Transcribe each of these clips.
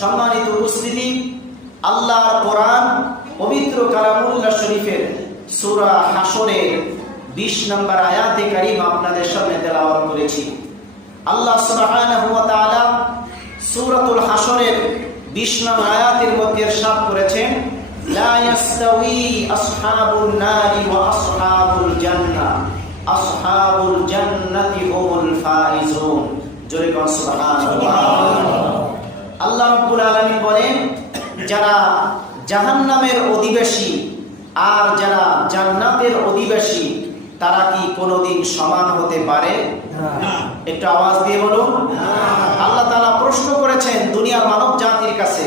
সম্মানিত উপস্থিতি, আল্লাহর কোরআন পবিত্র কালামুল্লাহ শরীফের সূরা হাসরের 20 নম্বর আয়াতে কারীম আপনাদের সামনে তেলাওয়াত করেছি। আল্লাহ সুবহানাহু ওয়া তাআলা সূরাতুল হাসরের 20 নম্বর আয়াতের মধ্যে ইরশাদ করেছেন, লা ইয়াস্তাউই আসহাবুন নারি ওয়া আসহাবুল জান্নাহ। আসহাবুল জান্নাতি হুমুল ফাইজুন। জোরে সুবহানাল্লাহ। আল্লাহ রাব্বুল আলামিন বলেন যারা জাহান্নামের অধিবাসী আর যারা জান্নাতের অধিবাসী তারা কি কোনোদিন সমান হতে পারে? একটু আওয়াজ দিয়ে বলুন। আল্লাহ তাআলা প্রশ্ন করেছেন দুনিয়ার মানব জাতির কাছে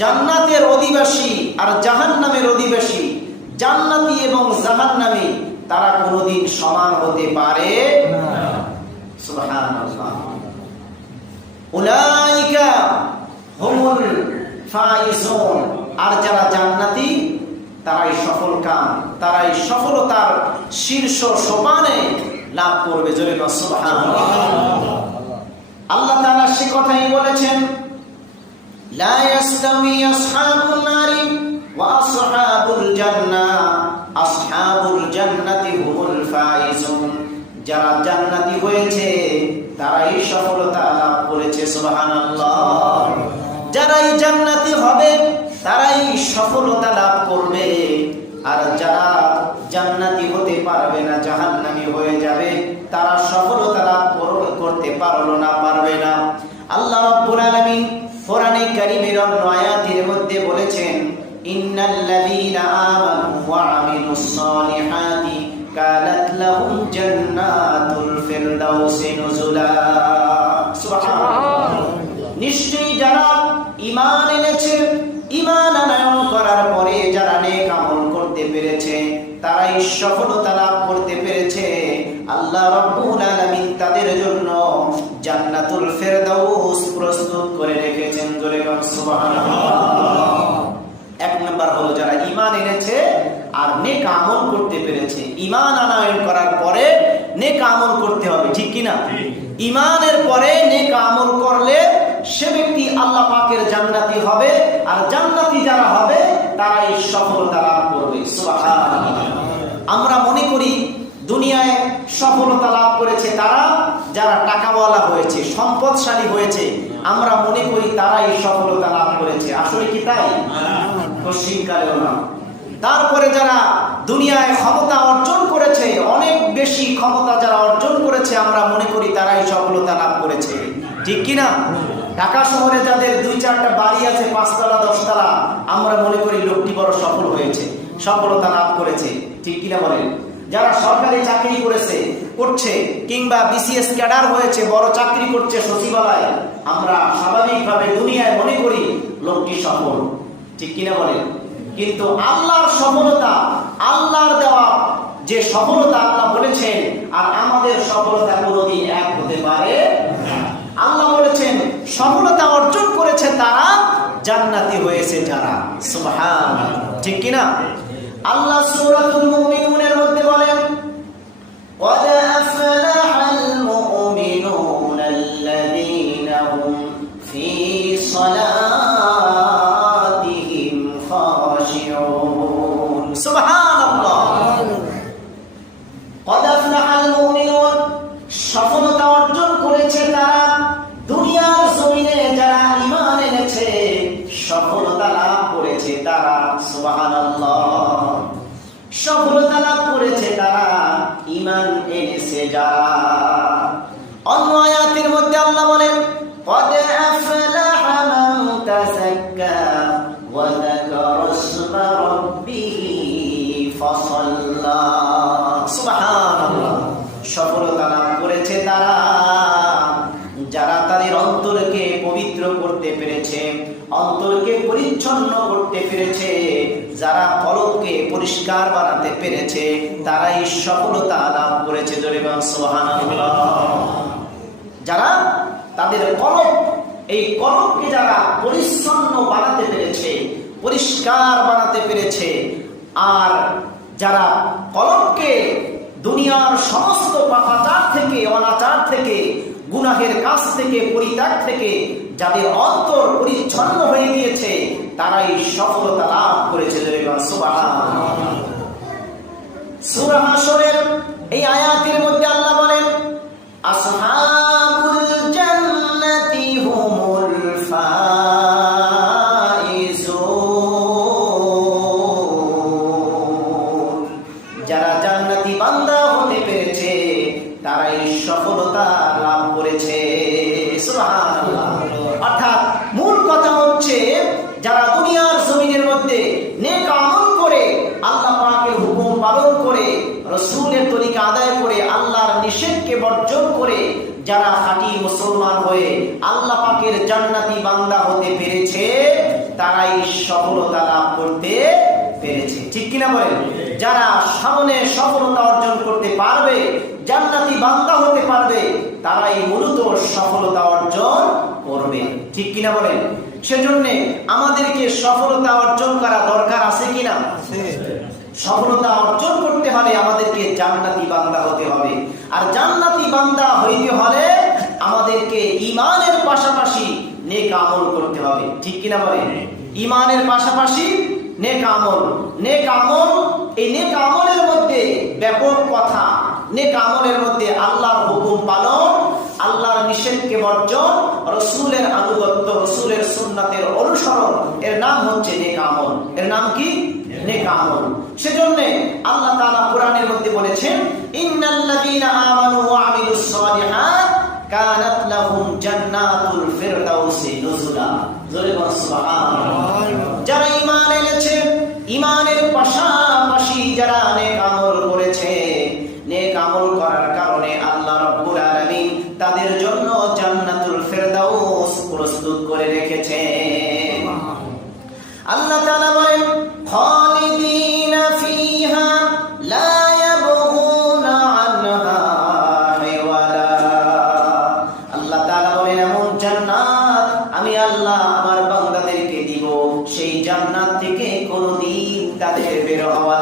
জান্নাতের অধিবাসী আর জাহান্নামের অধিবাসী জান্নাতি এবং জাহান নামে তারা কোনদিন সমান হতে পারে আর যারা জান্নাতি তারাই সফল কাম তারাই সফলতার শীর্ষ সোপানে লাভ করবে। জোরে আল্লাহ তাআলা সে কথাই বলেছেন লা ইয়াস্তামি আসহাবু সফলতা লাভ করেছে, সুবহানাল্লাহ। যারাই জান্নাতি হবে, তারাই সফলতা লাভ করবে। আর যারা জান্নাতি হতে পারবে না, জাহান্নামী হয়ে যাবে, তারা সফলতা লাভ করতে পারল না, পারবে না। আল্লাহ রাব্বুল আলামিন কোরআনে কারীমের অন্য আয়াতের মধ্যে বলেছেন, ইন্নাল্লাযীনা আমানু ওয়া আমিলুস সালিহাতি কানাত লাহুম জান্নাতুল ফিরদাউসি নুজুলা। সুবহানাল্লাহ। নিশ্চয়ই যারা ঈমান এনেছে ঈমান আনয়ন করার পরে যারা নেক আমল করতে পেরেছে তারাই সফলতা লাভ করতে পেরেছে। আল্লাহ রাব্বুল আলামিন তাদের জন্য জান্নাতুল ফেরদাউস প্রস্তুত করে রেখেছেন। জোরে সুবহানাল্লাহ। এক নাম্বার হলো যারা ঈমান এনেছে আর নেক আমল করতে পেরেছে। ঈমান আনয়ন করার পরে নেক আমল করতে হবে ঠিক কি না ঈমানের পরে নেক আমল করলে সে ব্যক্তি আল্লাহ পাকের জান্নাতি হবে আর জান্নাতি যারা হবে তারাই সফলতা লাভ করবে। আমরা মনে করি দুনিয়ায় সফলতা লাভ করেছে তারা যারা টাকাওয়ালা হয়েছে সম্পদশালী হয়েছে। আমরা মনে করি তারাই সফলতা লাভ করেছে। আসলে কি তাই? পশ্চিমকালেও না। তারপরে যারা দুনিয়ায় ক্ষমতা অর্জন করেছে, অনেক বেশি ক্ষমতা যারা অর্জন করেছে, আমরা মনে করি তারাই সফলতা লাভ করেছে। ঠিক কিনা ঢাকা শহরে যাদের দুই চারটা বাড়ি আছে, পাঁচতলা, দশতলা, আমরা মনে করি লোকটি বড় সফল হয়েছে, সফলতা লাভ করেছে। ঠিক কিনা বলেন? যারা সরকারি চাকরি করেছে, করছে, কিংবা বিসিএস ক্যাডার হয়েছে, বড় চাকরি করছে সচিবালয়, আমরা স্বাভাবিকভাবে দুনিয়ায় মনে করি লোকটি সফল। ঠিক কিনা বলেন? কিন্তু আল্লাহর সফলতা, আল্লাহর দেওয়া যে সফলতা আল্লাহ বলেছেন, আর আমাদের সফলতা কোনোদিন এক হতে পারে আল্লাহ বলেছেন, সফলতা অর্জন করেছে তারা জান্নাতি হয়েছে যারা। ঠিক কিনা? আল্লাহ মুমিনুনের মধ্যে বলেন قد সফলতা লাভ করেছে তারা। যারা তাদের অন্তরকে পবিত্র করতে পেরেছে, অন্তরকে পরিচ্ছন্ন করতে পেরেছে, যারা কলবকে পরিষ্কার বানাতে পেরেছে, তারাই সফলতা লাভ করেছে যারা তাদের কলব এই কলবকে যারা পরিচ্ছন্ন বানাতে পেরেছে, পরিষ্কার বানাতে পেরেছে, আর যারা কলমকে দুনিয়ার সমস্ত পাপাচার থেকে, অনাচার থেকে, গুনাহের কাছ থেকে, পরিত্যাগ থেকে যাদের অন্তর পরিচ্ছন্ন হয়ে গিয়েছে, তারাই সফলতা লাভ করেছে সুবাহ হাশরের ঠিক কিনা বলেন? যারা সামনে সফলতা অর্জন করতে পারবে জান্নাতি বান্দা হতে পারবে তারাই মূলত সফলতা অর্জন করবে। ঠিক কিনা বলেন? সেজন্য আমাদেরকে সফলতা অর্জন করা দরকার আছে কিনা? সফলতা অর্জন করতে হলে আমাদেরকে জান্নাতি বান্দা হতে হবে। আর জান্নাতি বান্দা হইতে হলে আমাদেরকে ইমানের পাশাপাশি নেক আমল করতে হবে। ঠিক কিনা বলেন? ইমানের পাশাপাশি নেক আমল। নেক আমল, এই নেক আমলের মধ্যে ব্যাপক কথা। নেক আমলের মধ্যে আল্লাহর হুকুম পালন, আল্লাহর নিষেধকে বর্জন, রসুলের আনুগত্য, রসুলের সুন্নাতের অনুসরণ। এর নাম হচ্ছে নেক আমল। এর নাম কি? নেক আমল। সেজন্য আল্লাহ তাআলা কোরআনের মধ্যে বলেছেন, ইন্নাল্লাযীনা আমানু ওয়া আমিলুস সালিহাত কানাত লাহুম জান্নাতুল ফিরদাউসি নুজুলা। জোরে বল সুবহানাল্লাহ। যারা ইমান এনেছে ইমানের পাশাপাশি যারা অনেক আমল করেছে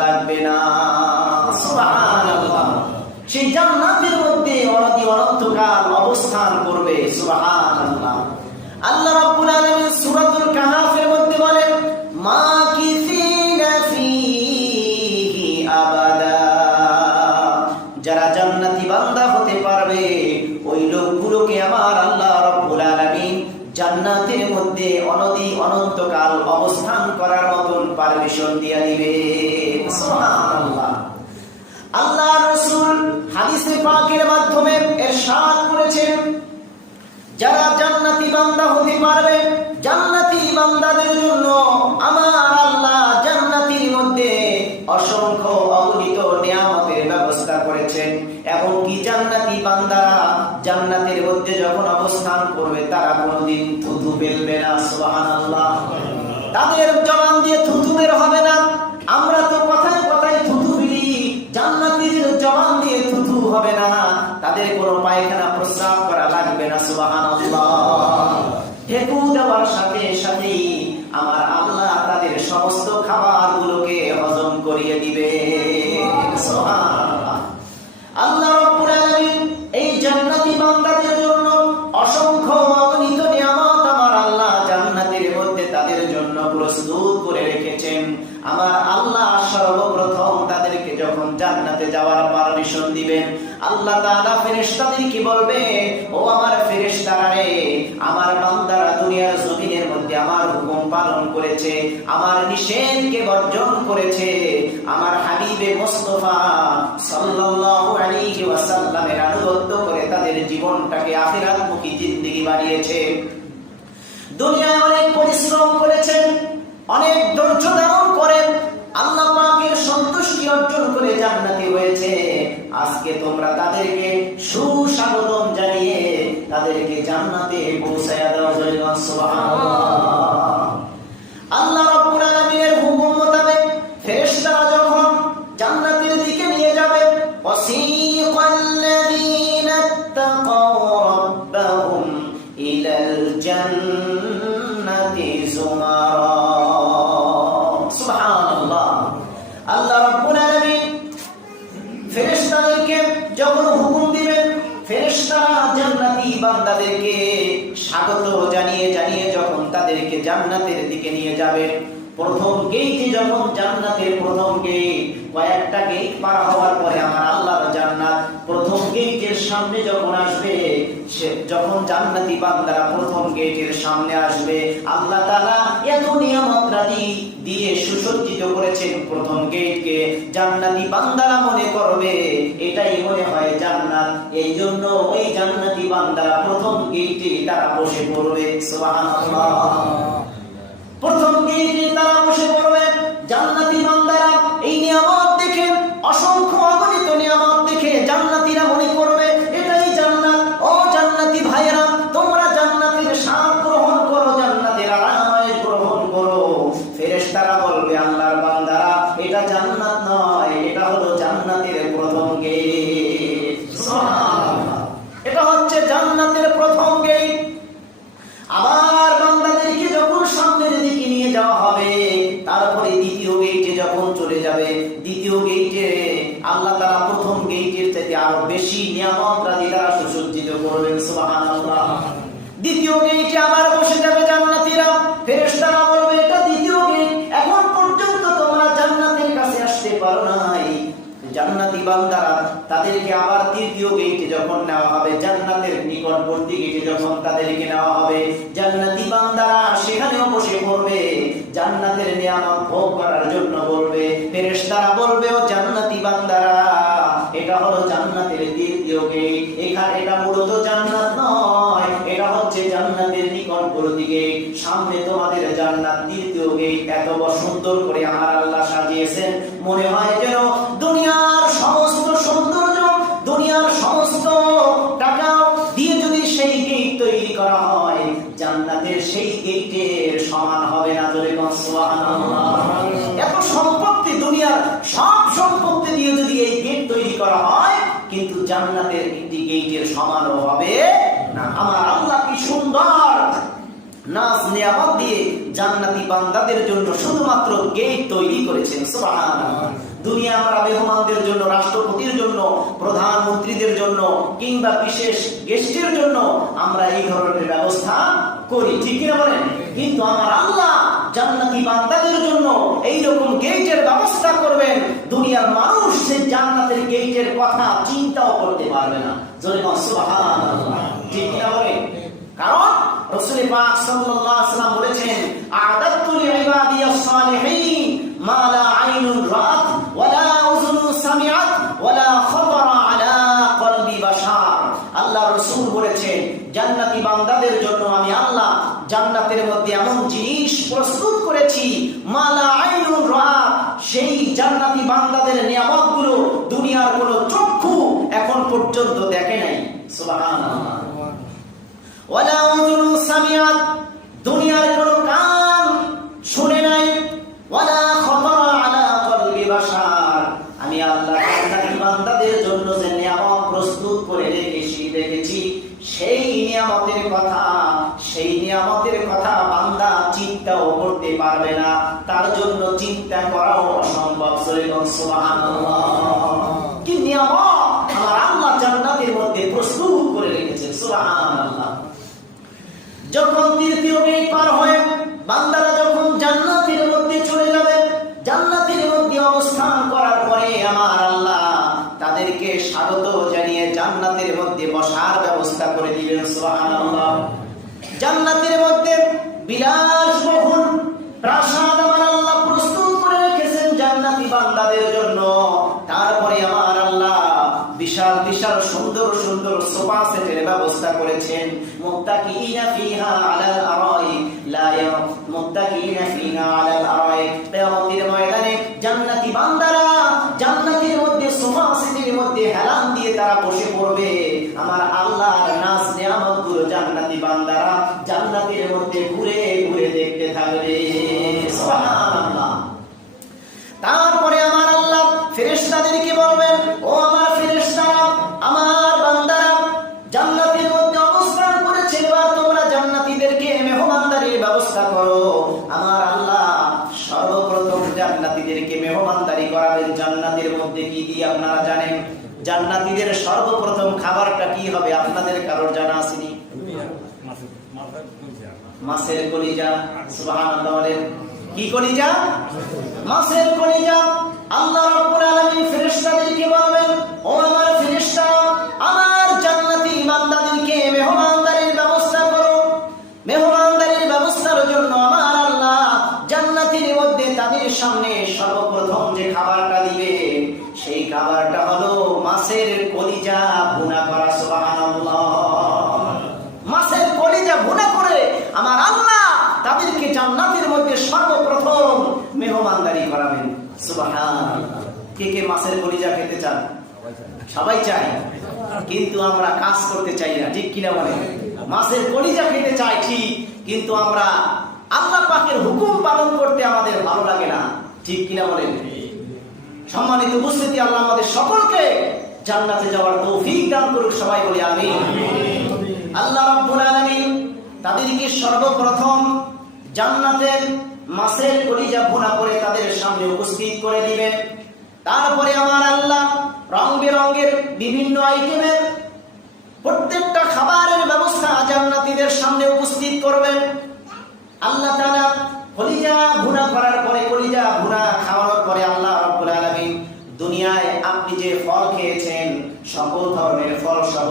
লাগবে না। সেই জান্নাতের মধ্যে অনদি অনন্তকাল অবস্থান করবে। আল্লাহ রাব্বুল আলামিন সূরাতুল কাহফের মধ্যে বলেন মা ফীহি আবাদা। যারা জান্নাতি বান্দা হতে পারবে, ওই লোকগুলোকে আমার আল্লাহ রাব্বুল আলামিন জান্নাতের মধ্যে অনদি অনন্তকাল অবস্থান করার মতন পারমিশন দিয়ে দিবে সুবহানাল্লাহ আল্লাহ রসুল হাদিসে পাকের মাধ্যমে এরশাদ করেছেন যারা জান্নাতি বান্দা হতে পারবে, জান্নাতি বান্দাদের জন্য আমার আল্লাহ জান্নাতির মধ্যে অসংখ্য অগণিত নিয়ামতের ব্যবস্থা করেছেন। এবং কি জান্নাতি বান্দারা জান্নাতের মধ্যে যখন অবস্থান করবে, তারা কোনোদিন থুতু ফেলবে না, সুবহানাল্লাহ। তাদের জবান দিয়ে থুতু বের হবে না। জান্নাতে যাওয়ার পারমিশন দিবেন। আল্লাহ তাআলা ফেরেশতাদেরকে বলবে, ও আমার ফেরেশতারা রে, আমার বান্দারা দুনিয়ার জমিনের মধ্যে আমার হুকুম পালন করেছে, আমার নিষেধকে বর্জন করেছে। আমার হাবিবে মুস্তাফা সাল্লাল্লাহু আলাইহি ওয়াসাল্লামের আনুগত্য করে তাদের জীবনটাকে আখিরাতমুখী জিন্দেগি বানিয়েছে। দুনিয়ায় অনেক পরিশ্রম করেছেন, অনেক ধৈর্য ধারণ করে আল্লাহ অর্জন করে জান্নাতি হয়েছে। আজকে তোমরা তাদেরকে সুস্বাগতম জানিয়ে তাদেরকে জান্নাতে পৌঁছায়া দাও সুবহানাল্লাহ। জান্নাতের দিকে নিয়ে যাবে। প্রথম গেইটে যখন জান্নাতের প্রথম গেট কয়েকটা গেট পার হওয়ার পরে আমার আল্লাহর জান্নাত প্রথম গেটের সামনে যখন আসবে, সে যখন জান্নাতি বান্দারা প্রথম গেটের সামনে আসবে, আল্লাহ তাআলা এত নিয়ামত রাজি দিয়ে সুসজ্জিত করেছেন প্রথম গেটকে জান্নাতি বান্দারা মনে করবে, এটাই মনে হয় জান্নাত। এই জন্য ওই জান্নাতি বান্দারা প্রথম গেটে তারা বসে পড়বে। সুবহানাল্লাহ। প্রথম গেটে তারা বসে পড়বেন জান্নাতি বান্দারা এই নিয়ামত দেখেন অসংখ্য আল্লাহ তারা প্রথম গেটের থেকে আরও বেশি নিয়ামত দ্বারা সুসজ্জিত করবেন, সুবহানাল্লাহ। দ্বিতীয় গেটে আবার বসে যাবে জান্নাতীরা। ফেরেশতারা বলবে, এটা দ্বিতীয় গেট এখন পর্যন্ত তোমরা জান্নাতের কাছে আসতে পারো নাই। জান্নাতি বান্দারা তাদেরকে আবার তৃতীয় গেটে যখন নেওয়া হবে, জান্নাতের নিকটবর্তী গেটে যখন তাদেরকে নেওয়া হবে, জান্নাতি বান্দারা সেখানেও বসে পড়বে। জান্নাতের নিয়ামত ভোগ করার জন্য বলবে, ফেরেশতারা বলবে, ও জান্নাতি বান্দারা, এটা হলো জান্নাতের দ্বিতীয় গেট। এখানে এটা মূলত জান্নাত নয়, এটা হচ্ছে জান্নাতের নিকটবর্তী গেট। সামনে তোমাদের জান্নাত তৃতীয় গেট। এত সুন্দর করে আমার আল্লাহ সাজিয়েছেন। মনে হয় যেন জান্নাতের একটি গেটের সমানও হবে না। আমার আল্লাহ কি সুন্দর? নিয়ামত দিয়ে জান্নাতি বান্দাদের জন্য শুধুমাত্র তৈরি করেছেন, সুবহানাল্লাহ। দুনিয়া আমরা জন্য, রাষ্ট্রপতির জন্য, প্রধানমন্ত্রীদের জন্য, কিংবা বিশেষ গেস্টের জন্য আমরা এই ধরনের ব্যবস্থা করি। ঠিক কিনা বলেন? কিন্তু আমার আল্লাহ জান্নাতি বান্দাদের জন্য এই রকম গেটের ব্যবস্থা করবেন। দুনিয়ার মানুষ সেই জান্নাতের গেটের কথা চিন্তাও করতে পারবে না। জোরে সুবহানাল্লাহ। ঠিক কিনা বলেন কারণ রাসূল পাক সাল্লাল্লাহু আলাইহি ওয়াসাল্লাম বলেছেন আ'দাতু লিইবাদিয়াস সালিহিন মা লা আইনুন রাআত ওয়ালা উযুনুন সামিআত ওয়ালা খাতারা আলা কলবি বাশার আল্লাহ রাসূল বলেছেন জান্নাতি বান্দাদের জন্য আমি আল্লাহ জান্নাতের মধ্যে এমন জিনিস প্রস্তুত করেছি মা লা আইনুন রাআত সেই জান্নাতি বান্দাদের নিয়ামতগুলো দুনিয়ার কোনো চক্ষু এখন পর্যন্ত দেখে নাই। সুবহানাল্লাহ। দুনিয়ার কোনো কান শুনে নাই। ওয়ালা খাতারা আলা কলবি বাশার, আমি আল্লাহ জান্নাতি বান্দাদের জন্য যে নিয়ামত প্রস্তুত করে রেখেছি রেখেছি সেই নিয়ামতের কথা, সেই নিয়ামতের কথা বান্দা চিন্তাও করতে পারবে না। তার জন্য চিন্তা করাও অসম্ভব কি নিয়ামত? আমার আল্লাহ জান্নাতের মধ্যে প্রস্তুত করে রেখেছেন, সুবহানাল্লাহ। যখন তৃতীয় গেট পার হয়ে, বান্দারা বিশাল বিশাল, সুন্দর সুন্দর সোফা সেটের ব্যবস্থা করেছেন। মুত্তাকিনা ফিহা আলাল আরাইক লা ইয়াম মুত্তাকিনা ফিহা আলাল আরাইক কিয়ামতের ময়দানে জান্নাতি বান্দারা জান্নাতের মধ্যে, সোফা সেটের মধ্যে হেলান দিয়ে তারা বসে পড়বে। আমার আল্লাহর নাজ নিয়ামতগুলো জান্নাতি বান্দারা জান্নাতের মধ্যে ঘুরে ঘুরে দেখতে থাকবে। সুবহানাল্লাহ। তারপরে আপনারা জানেন, জান্নাতীদের সর্বপ্রথম খাবারটা কি হবে আপনাদের কারোর জানা আসেনি মাছের কলিজা, সুবহানাল্লাহ বলেন। কি কলিজা? মাছের কলিজা। আল্লাহ রাব্বুল আলামিন ফেরেশতাদেরকে বলবেন, ও আমার মাছের কলিজা খেতে চান? সবাই চাই কিন্তু আমরা কাজ করতে চাই না, ঠিক কিনা বলে মাছের কলিজা খেতে চাই, ঠিক, কিন্তু আমরা আল্লাহ পাকের হুকুম পালন করতে আমাদের ভালো লাগে না, ঠিক কিনা বলেন? সম্মানিত উপস্থিতি, আল্লাহ আমাদের সকলকে জান্নাতে যাওয়ার তৌফিক দান করুক, সবাই বলি আমি আল্লাহ রাব্বুল আলামিন তাদেরকে সর্বপ্রথম জান্নাতের মাছের কলিজা ভুনা করে তাদের সামনে উপস্থিত করে দিবেন। তারপরে আমার আল্লাহ রং বেরঙের বিভিন্ন আইটেমের প্রত্যেকটা খাবারের ব্যবস্থা জান্নাতীদের সামনে উপস্থিত করবেন। আল্লাহ তাআলা কলিজা ভুনা করার পরে, কলিজা ভুনা খাওয়ানোর পরে আল্লাহ রাব্বুল আলামিন দুনিয়ায় আপনি যে ফল খেয়েছেন, সকল ধরনের ফল সহ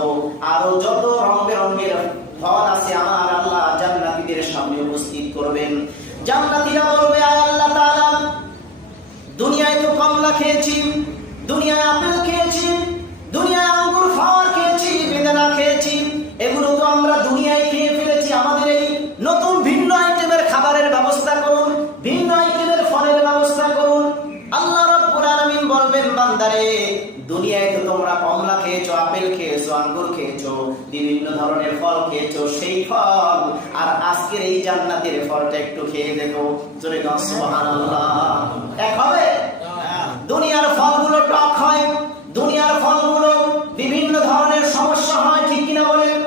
আরও যত রং বেরঙের ফল আছে, আমার আল্লাহ জান্নাতীদের সামনে উপস্থিত করবেন। জান্নাতীরা খেয়েছি দুনিয়ায় আপেল খেয়েছি দুনিয়ায় আঙ্গুর ফল খেয়েছি, বেদানা খেয়েছি। এগুলো তো আমরা দুনিয়ায় খেয়ে ফেলেছি। আমাদের এই নতুন ভিন্ন আইটেমের খাবারের ব্যবস্থা করুন, ভিন্ন আইটেমের ফলের ব্যবস্থা করুন। আল্লাহ রাব্বুল আলামিন বলবেন, বান্দারে, দুনিয়ায় তো তোমরা কমলা খেয়েছো, আপেল খেয়েছো, আঙ্গুর খেয়েছো, বিভিন্ন ধরনের ফল খেয়েছো, সেই ফল। আর আজকের এই জান্নাতের ফলটা একটু খেয়ে দেখো। জোরে সুবহানাল্লাহ। এক হবে? দুনিয়ার ফলগুলো টক হয়, দুনিয়ার ফলগুলো বিভিন্ন ধরনের সমস্যা হয়, ঠিক কিনা বলেন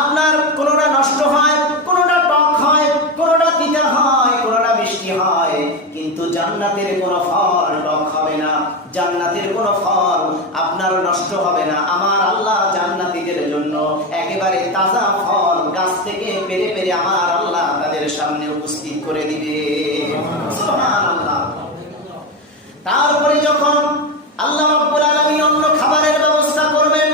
আপনার কোনোটা নষ্ট হয়, কোনোটা টক হয়, কোনোটা তিতা হয়, কোনোটা মিষ্টি হয়, কিন্তু জান্নাতের কোনো ফল টক হবে না। জান্নাতের কোনো ফল আপনার নষ্ট হবে না। আমার আল্লাহ জান্নাতীদের জন্য একেবারে তাজা ফল গাছ থেকে পেরে পেরে আমার আল্লাহ তাদের সামনে উপস্থিত করে দিবে সুবহানাল্লাহ তারপরে যখন আল্লাহ রাব্বুল আলামিন অন্য খাবারের ব্যবস্থা করবেন,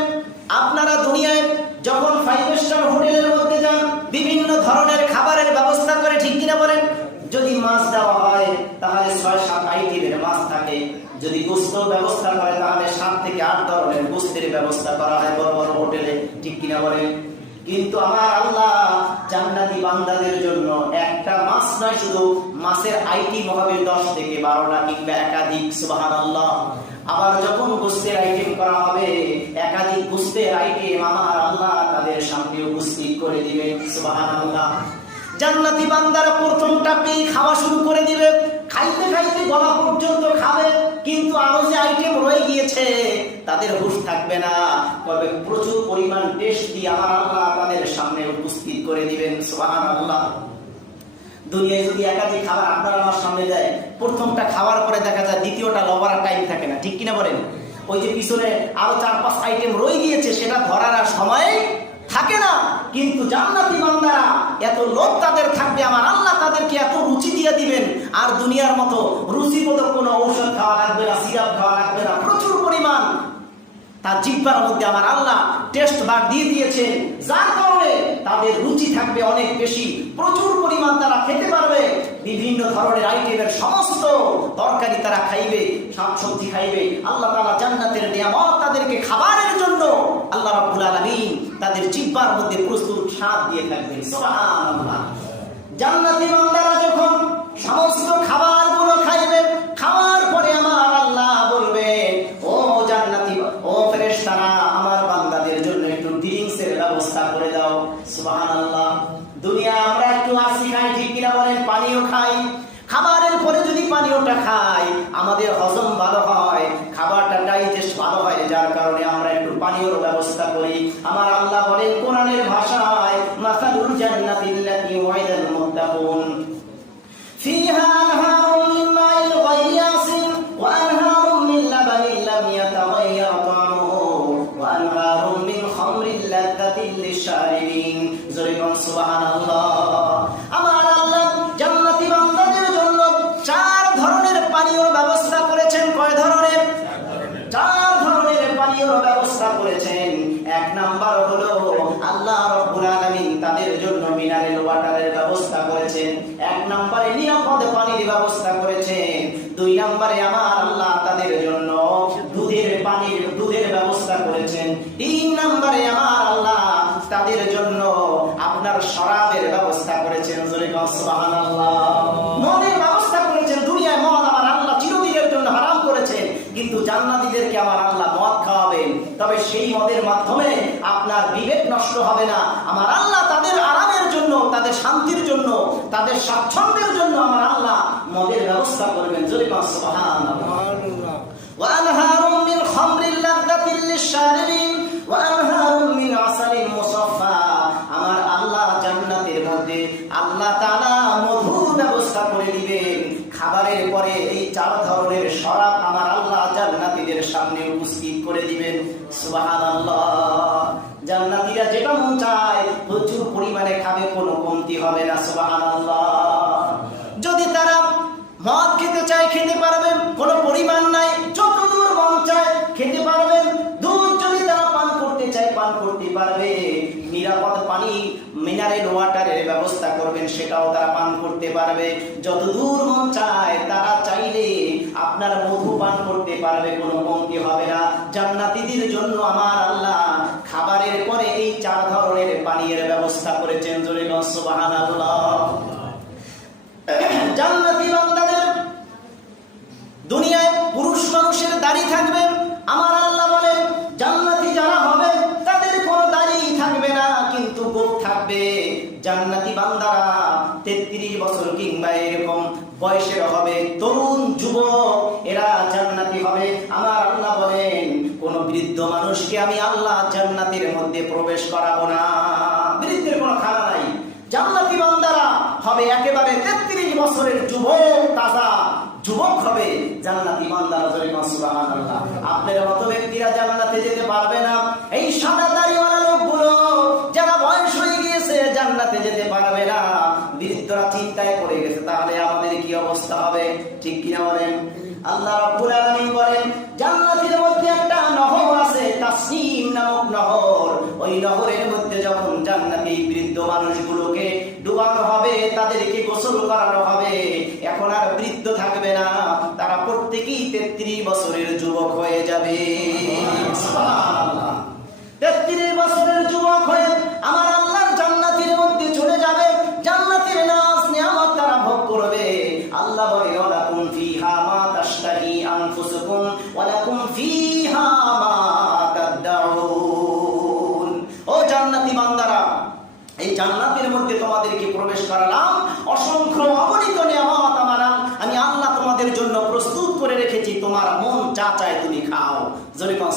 আপনারা দুনিয়ায় যখন ফাইভ স্টার হোটেলের মধ্যে যান, বিভিন্ন ধরনের খাবারের ব্যবস্থা করে ঠিক কিনা বলেন? যদি মাছ দেওয়া হয়, তাহলে ছয়, সাত আইটেমের মাছ থাকে। যদি গোস্ত ব্যবস্থা করে, তাহলে সাত থেকে আট ধরনের গোস্তের ব্যবস্থা করা হয় বড় বড় হোটেলে, ঠিক কিনা বলেন? কিন্তু আমার আল্লাহ জান্নাতি বান্দাদের জন্য একটা মাস নয়, শুধু মাছের আইটেম হবে দশ থেকে বারোটা কিংবা একাধিক সুবাহান আল্লাহ আবার যখন গোস্তের আইটেম করা হবে, একাধিক গোস্তের আইটেম আমার আল্লাহ তাদের সামনে উপস্থিত করে দিবে সুবাহান আল্লাহ জান্নাতি বান্দারা প্রথমটা পেয়ে খাওয়া শুরু করে দিবে। খাইতে খাইতে গলা পর্যন্ত খাবে। কিন্তু আরও যে আইটেম রয়ে গিয়েছে, তাদের হুশ থাকবে না। তবে প্রচুর পরিমাণ টেস্ট দিয়ে আমার আল্লাহ তাদের সামনে উপস্থিত করে দিবেন, সুবহানাল্লাহ। দুনিয়ায় যদি একাধিক খাবার আপনার আমার সামনে যায়, প্রথমটা খাওয়ার পরে দেখা যায় দ্বিতীয়টা লবার টাইম থাকে না, ঠিক কিনা বলেন? ওই যে পিছনে আরও চার পাঁচ আইটেম রয়ে গিয়েছে, সেটা ধরার আর সময় থাকে না। কিন্তু জান্নাতি বান্দারা, এত লোভ তাদের থাকবে, আমার আল্লাহ তাদেরকে এত রুচি দিয়ে দিবেন। আর দুনিয়ার মতো রুচিবোধক কোনো ঔষধ খাওয়া লাগবে না, সিরাপ খাওয়া লাগবে না, প্রচুর পরিমাণ। তার জিব্বার মধ্যে আমার আল্লাহ টেস্ট বার দিয়ে দিয়েছে যার কারণে তাদের রুচি থাকবে অনেক বেশি। প্রচুর পরিমাণ তারা খেতে পারবে, বিভিন্ন ধরনের আইটেমের সমস্ত তরকারি তারা খাইবে শাকসবজি খাইবে। আল্লাহ তাআলা জান্নাতের নিয়ামত তাদেরকে খাবারের জন্য আল্লাহ রাব্বুল আলামিন তাদের জিব্বার মধ্যে প্রস্তুত স্বাদ দিয়ে সুবহানাল্লাহ। জান্নাতি বান্দারা যখন সমস্ত খাবারগুলো খাইবে, খাওয়ার পরে আমার আল্লাহ বলবে, ও জান্নাতি, ও ফেরেশতারা, আমার বান্দাদের জন্য একটু ড্রিঙ্কস এর ব্যবস্থা করে দাও। সুবহানাল্লাহ। দুনিয়া আমরা একটু আসি খাই, ঠিক কিনা বলেন? পানিও খাই। খাবারের পরে যদি পানীয়টা খাই, আমাদের হজম ভালো হয়, খাবারটা ডাইজেস্ট ভালো হয় যার কারণে আমরা একটু পানীয়র ব্যবস্থা বিবেক নষ্ট হবে না আমার আল্লাহ তাদের আরামের জন্য তাদের শান্তির জন্য তাদের স্বাচ্ছন্দ্যের জন্য আমার আল্লাহ মদের ব্যবস্থা করবেন জোরে কও সুবহানাল্লাহ وأنهار من خمر لذة للشاربين পরিমাণে খাবে কোনো কমতি হবে না যদি তারা মদ খেতে চায়, খেতে পারবেন, কোনো পরিমাণ নাই, যতদূর মন চায়, খেতে পারবেন। যদি তারা পান করতে চায়, পান করতে পারবে। নিরাপদ পানি মিনারেল ওয়াটারের ব্যবস্থা করবেন, সেটাও তারা পান করতে পারবে। যতদূর মন চায়, তারা চাইলে আপনার মধু পান করতে পারবে, কোনো কমতি হবে না। জান্নাতীদের জন্য আমার ধরনের পানীয়ের ব্যবস্থা করেছেন দুনিয়ায় পুরুষ মানুষের দাড়ি থাকবে। আমার আল্লাহ জান্নাতি যারা হবে, তাদের কোনো দাড়ি থাকবে না, কিন্তু গোপ থাকবে। জান্নাতি বান্দারা তেত্রিশ বছর কিংবা এরকম বয়সের হবে তরুণ যুবক এরা জান্নাতি হবে আমার আল্লাহ বলেন কোন বৃদ্ধ মানুষকে আমি আল্লাহ জান্নাতের মধ্যে প্রবেশ করাবো না। বৃদ্ধের কোনো খানা নাই। জান্নাতি বান্দারা হবে একেবারে তেত্রিশ বছরের যুবক, তাজা যুবক হবে জান্নাতি বান্দারা সুবহানাল্লাহ। আপনার মতো ব্যক্তিরা জান্নাতে যেতে পারবে না। এই সাদা দাড়িওয়ালা লোকগুলো যারা বয়স হয়ে গিয়েছে, জান্নাতে যেতে পারবে না। বৃদ্ধরা চিন্তায় পড়ে গেছে, তাহলে আমাদের কি অবস্থা হবে? ঠিক কিনা বলেন? আল্লাহ রাব্বুল বলেন নহর ওই নহরের মধ্যে যখন জান্নাতি বৃদ্ধ মানুষগুলোকে ডুবানো হবে তাদেরকে গোসল করানো হবে এখন আর বৃদ্ধ থাকবে না তারা প্রত্যেকেই তেত্রিশ বছরের যুবক হয়ে যাবে। তেত্রিশ বছরের যুবক হয়ে এই জান্নাতের মধ্যে তোমাদেরকে প্রবেশ করালাম। অসংখ্য অবনীত নিয়ামত আমার আমি আল্লাহ তোমাদের জন্য প্রস্তুত করে রেখেছি। তোমার মন যা চায় তুমি খাও। জোরে কোন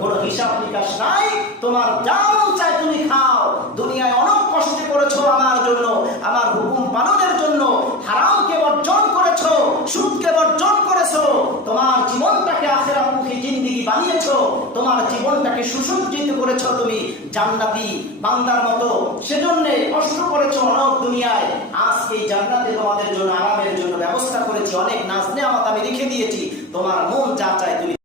কোনো হিসাব নিকাশ নাই। তোমার যা মন চায় তুমি খাও দুনিয়ায় অনেক কষ্ট করেছ আমার জন্য আমার হুকুম পালনের জন্য হারামকে বর্জন করেছ সুদকে বর্জন করেছ, তোমার জীবনটাকে আখেরাতমুখী জিন্দিগি বানিয়েছো, তোমার জীবনটাকে সুসজ্জিত করেছ তুমি, জান্নাতি বান্দার মতো। সেজন্য কষ্ট করেছ অনেক দুনিয়ায়। আজকে এই জান্নাতে তোমাদের জন্য আরামের জন্য ব্যবস্থা করেছি। অনেক নাচ নেওয়া আমি রেখে দিয়েছি। তোমার মন যা চায়